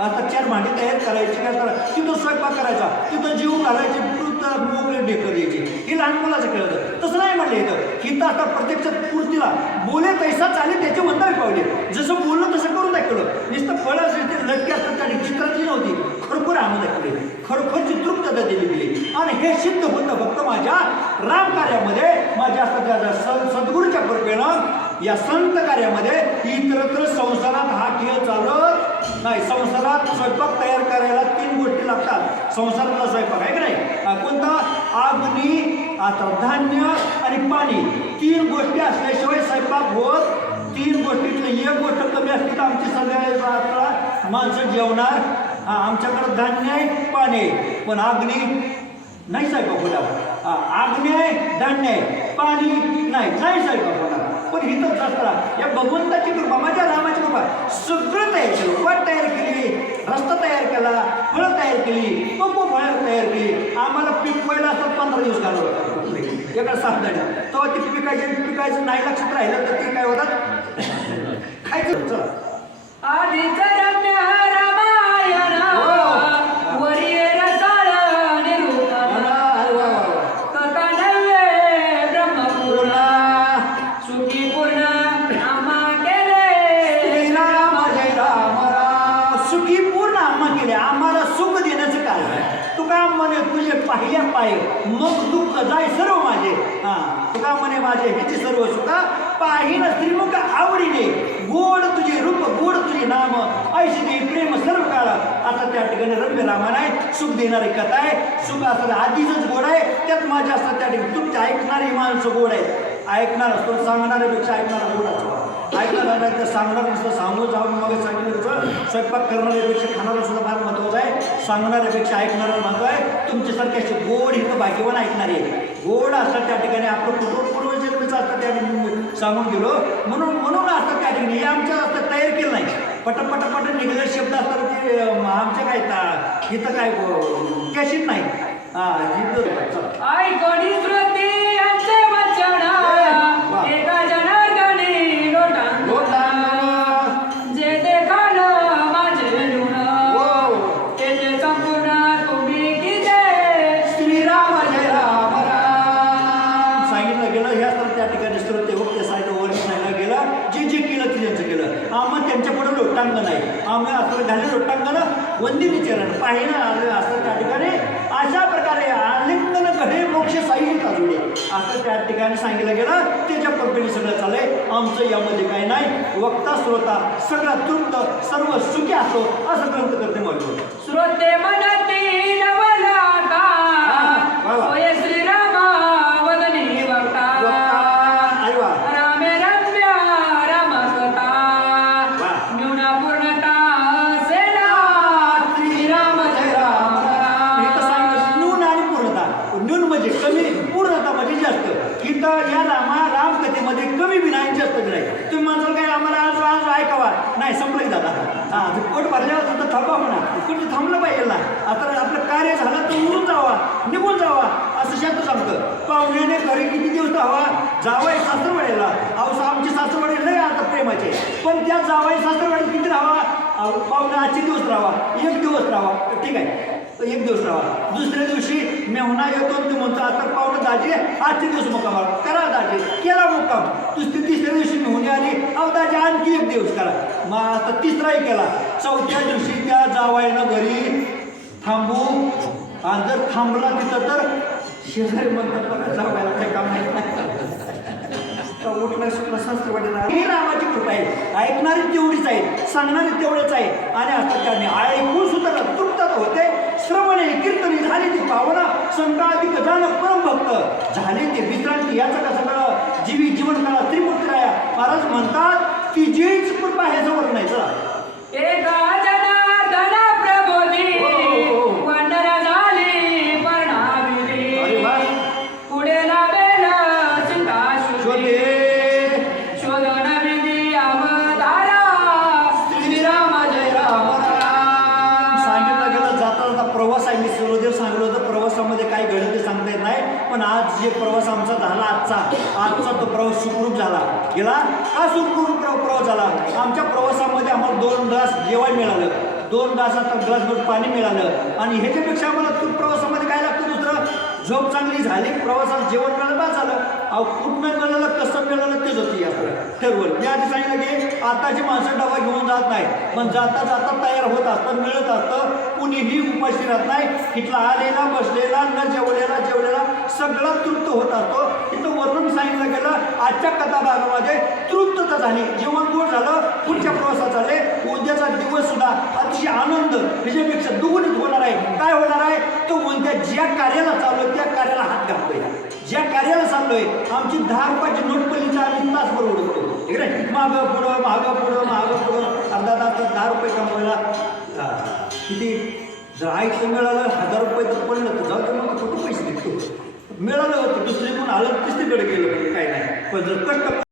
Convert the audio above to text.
आता 4 भांडी तयार करायची काय करा, तिथं स्वयंपाक करायचा, तिथं जीव घालायचे, मोकळे ढेकर द्यायचे. ही लहान मुलाचं खेळ होतं. तसं नाही म्हणलं इथं. इथं आता प्रत्यक्षात पूर्तीला बोले तैसा चाले त्याचे वंदावे पावले. जसं बोललं तसं करून दाखवलं. नुसतं फळं असेल ते लटके असतात त्याने चित्रातली नव्हती, खरोखर आणून दाखवले, खरोखरची तृप्तता दिली गेली. आणि हे सिद्ध होतं फक्त माझ्या राम कार्यामध्ये, माझ्या सद्गुरूच्या कृपेनं या संत कार्यामध्ये. इतरत्र संसारात हा खेळ चालत नाही. संसारात स्वयंपाक तयार करायला 3 गोष्टी लागतात. संसारातला स्वयंपाक आहे का नाही? कोणता? अग्नी, आता धान्य आणि पाणी. 3 गोष्टी असल्याशिवाय स्वयंपाक होत. 3 गोष्टीतली एक गोष्ट कमी असली तर आमची सगळ्या माणसं जेवणार. आमच्याकडं धान्य आहे, पाणी आहे, पण अग्नी नाही स्वयंपाक होणार. अग्नी आहे, धान्य आहे, पाणी नाही स्वयंपाक होणार. पण हिथं असताना या भगवंताची कृपा, माझ्या रामाची कृपा, सगळं तयार केलं. वाट तयार केली, रस्ता तयार केला, फळं तयार केली, फळं तयार केली. आम्हाला पिकवायला असतात 15 दिवस घालवलं एका 7 दाड्या. तेव्हा ती पिकायचं नाही लक्षात राहिलं तर ते काय होतात खायचं. चला पाहिल्या पाय मग दुःख जाय सर्व माझे. तुका म्हणे माझे ह्याची सर्व सुखा पाहिन श्रीमुख आवडीने. गोड तुझे रूप, गोड तुझे नाम, ऐशी दे प्रेम सर्व काळ. आता त्या ठिकाणी रम्य रामायण आहे, सुख देणारी कथा आहे. सुख असं आधीच गोड आहे, त्यात माझ्या असतात त्या ठिकाणी. तुमचे ऐकणारी माणसं गोड आहे. ऐकणार असतो, सांगणाऱ्यापेक्षा ऐकणारा गोड असतो. ऐकणार नाही तर सांगणार नसतं. सांगून जाऊन मग सांगितलं तसं. स्वयंपाक करणाऱ्यापेक्षा खाणारा सुद्धा फार महत्त्वाचं आहे. सांगणाऱ्यापेक्षा ऐकणारा महत्त्व आहे. तुमच्यासारखे असे गोड इथं भाग्यवान ऐकणारे गोड असतात त्या ठिकाणी. आपलं पूर्वजन्मीचं असतं त्या ठिकाणी सांगून गेलो म्हणून असतात त्या ठिकाणी. हे आमच्या असतात तयार केलं नाही. पट निघलेले शब्द असतात ते आमच्या काय इथं काय कॅशिट नाही. त्यांच्या पुढे लोटांगण आहे. आम्ही असं घाले लोटांगण वंदिनी चरण पाहिलं आलं असं त्या ठिकाणी. अशा प्रकारे आलिंगन घडे मोक्ष साहित्य अजून असं त्या ठिकाणी सांगितलं गेलं. त्याच्या पद्धतीने सगळं चाललंय. आमचं यामध्ये काही नाही. वक्ता श्रोता सगळा तृप्त सर्व सुखी असो असं ग्रंथ करते म्हणतो. श्रोते मनती नवलाता होय श्रीरामा वदनी वक्ता. तुम्ही म्हणताल काय आम्हाला आज ऐकावा नाही, संपलं दादा. पोट भरल्यावर सुद्धा थांबा म्हणा. कुठे थांबलं पाहिजे ना. आता आपलं कार्य झालं तर उडून जावा, निघून जावा असं शास्त्र सांगतं. पाहुण्याने घरी किती दिवस राहावा? जावाई सासरवाडीला. आमची सासरवाडी नाही आता प्रेमाचे, पण त्या जावाई सासरवाडीत किती राहावा? पाहुणे आजचे दिवस राहावा, 1 दिवस राहावा, ठीक आहे, 1 दिवस राहावा. दुसऱ्या दिवशी मेहुणा येतो ते म्हणतो आता पाहुणं दाजी आजचे दिवस मुक्काम करा. दाजी केला मुक्काम. तिसऱ्या दिवशी मेहुणी आली, दाजी आणखी 1 दिवस करा. मग आता तिसराही केला. 4थ्या दिवशी त्या जावाईनं घरी थांबू. आणि जर थांबला तिथं तर शेजारी म्हणतात बघा जावायला काही काम नाही. ही रामाची कृपा आहे. ऐकणारी तेवढीच आहे, सांगणारी तेवढेच आहे. आणि आता त्यांनी ऐकून सुद्धा तृप्तता होते. श्रवणे कीर्तनी झाली ती पावना. संकाधिक जाण परम भक्त झाले ते विश्रांती. याचं कसं कळलं? जीवी जीवन काळा त्रिमूर्ती राया महाराज म्हणतात की जीच कृपा हे जवळ नाही. चला पण आज जे प्रवास आमचा झाला आजचा तो प्रवास सुखरूप झाला. गेला का सुखरूप प्रवास झाला? आमच्या प्रवासामध्ये आम्हाला 2 तास जेवण मिळालं. 2 ग्लासात ग्लासभर पाणी मिळालं आणि ह्याच्यापेक्षा आम्हाला प्रवासामध्ये काय लागतं दुसरं झोप चांगली झाली प्रवासात जेवण मिळालं बस झालं. अहो कुठनं मिळालं कसं मिळालं तेच होती आपलं ठरवलं. मी आधी सांगितलं की आताची माणसं डबा घेऊन जात नाही पण जाता जाता तयार होत असतं मिळत असतं. कुणीही उपाशी राहत नाही. इथला आलेला बसलेला न जेवलेला सगळा तृप्त होत असतो. इथं वर्णन सांगितलं गेलं आजच्या कथाभागामध्ये तृप्तता झाली जेवण गोड झालं. पुढच्या प्रवासात झाले उद्याचा दिवस सुद्धा अतिशय आनंद ह्याच्यापेक्षा दुगुणित होणार आहे. काय होणार आहे तो म्हणत्या ज्या कार्याला चाललोय त्या कार्याला हात घालतोय. ज्या कार्याला चाललोय आमची 10 रुपयाची नोट पहिली आम्ही तासभर उडवतो ठीक आहे मागं पुढं अर्धा तास 10 रुपये कमवायला किती जर आईचं मिळालं 1000 रुपये तर पडलं तर जाऊ तर मग कुठं पैसे देतो मिळालं होतं दुसरी पण आलं तिसरीकडे गेलं काय नाही पण जर कष्ट